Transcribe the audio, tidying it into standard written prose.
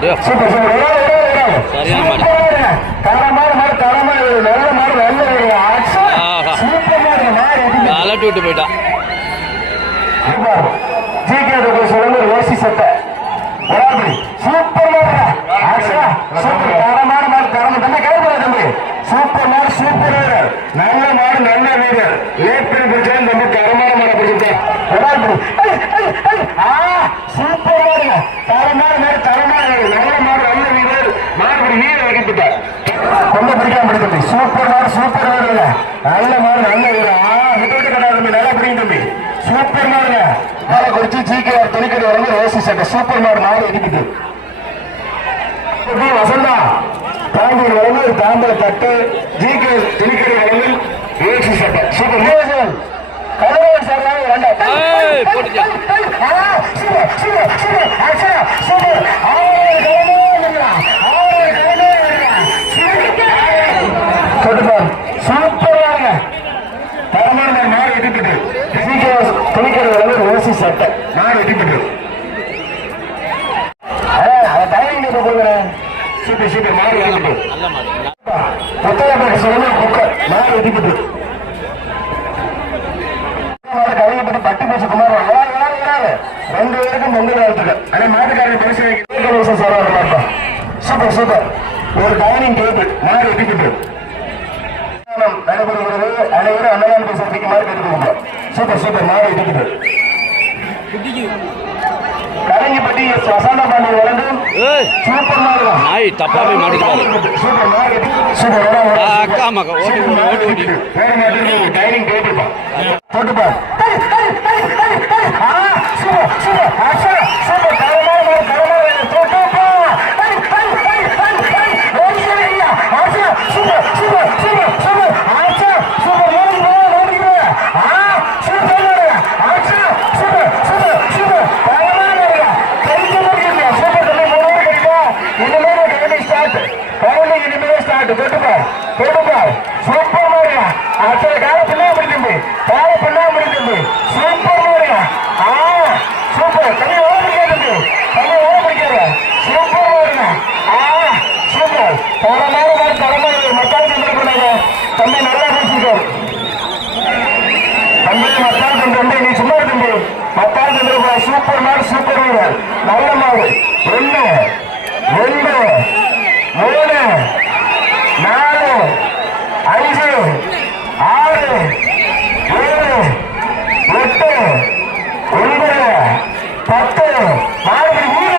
Super சரியான மாடு. தரமான மாடு, தரமான நல்ல மாடு, நல்ல சூப்பர் மாடு. அலட்டி விட்டு போயிட்டான். சொல்லுங்க ஓசி சட்டை சூப்பர் மாடு. சூப்பர் தரமான மாடு, தரமான தம்பி கேட்கல தம்பி. சூப்பர் மாடு, சூப்பர் வீரர், நல்ல மாடு, நல்ல வீரர். லேட் பிடிச்சாலும் தம்பி தரமான மாடை பிடிச்சிருக்கேன். சூப்பர் மாடுங்க, தரமான மாடு, தரமான நல்ல மாடு, நல்ல வீரர். மாடுபடி வீரர் வைக்கப்பட்டார். ரொம்ப பிடிக்காம தம்பி. சூப்பர் மாடு, சூப்பர் வீரர், நல்ல மாடு, நல்ல வீரர். விட்டு விட்டு கட்டா தம்பி, நல்லா பிடிக்கும் தம்பி. சூப்பர் மாடுங்க. மேலே குறிச்சு ஜிகேஆர் துணிக்கடி வரங்க ஓசி சட்டை. சூப்பர் மாடு நாடு இடிக்குது. வசந்தா தாம்பூர் வழங்கு தாம்பர தட்டு ஜிகே துணிக்கடி வழங்கு ஓசி சட்டை. சூப்பர் மூவன் கலவரம் சார் சூப்பர் தரமான நாடு எதிர்ப்பிட்டு துணிக்கடை வழங்கு ஓசி சட்டை நாடு எதிர்ப்பிட்டு சூப்பர் சூப்பர் மாடு வாங்கிட்டு புத்தகப்பட்டு சொல்லணும் குக்கர் மாடு எதிர்ப்பிட்டு கழுவிப்பட்டு பட்டி பேச்சு குமார் ரெண்டு பேருக்கும் பொங்கல் வாழ்த்துக்கள். அதே மாட்டுக்காரர் பரிசு சூப்பர் சூப்பர். ஒரு டைனிங் டேபிள் மாடு எதிர்ப்பிட்டு நடைபெறுகிறது. அனைவரும் அன்னதான சந்திக்குமாறு கேட்டுக்கொள்ளுங்க. சூப்பர் சூப்பர் மாடு எதிர்ப்பிட்டு கரங்கிப்பட்டி வசந்த பாண்டியன் வழங்கும் சூப்பர் மாடு. தப்பாவே மாடிக்கிறாரு. சூப்பர் மாடு சூப்பர் அக்கா மக ஓட்டு டைனிங் டேபிள் போட்டுப்பா. சூப்பர் மாரியா அச்சல கால பிள்ளை முடிஞ்சு கால பிள்ளை முடிஞ்சு சூப்பர் மாரியா சூப்பர் தண்ணி ஓட முடியாது தண்ணி ஓட முடியாது சூப்பர் மாரியா சூப்பர் தரமான தரமான மக்கள் சந்திருக்கிறாங்க. தம்பி நல்லா பேசிருக்கோம் தம்பி. மக்கள் சந்திரம் நீ சும்மா தம்பி. மக்கள் சந்திருக்கா சூப்பர் மாடு, சூப்பர் வீரர், நல்ல மாடு. ஒண்ணு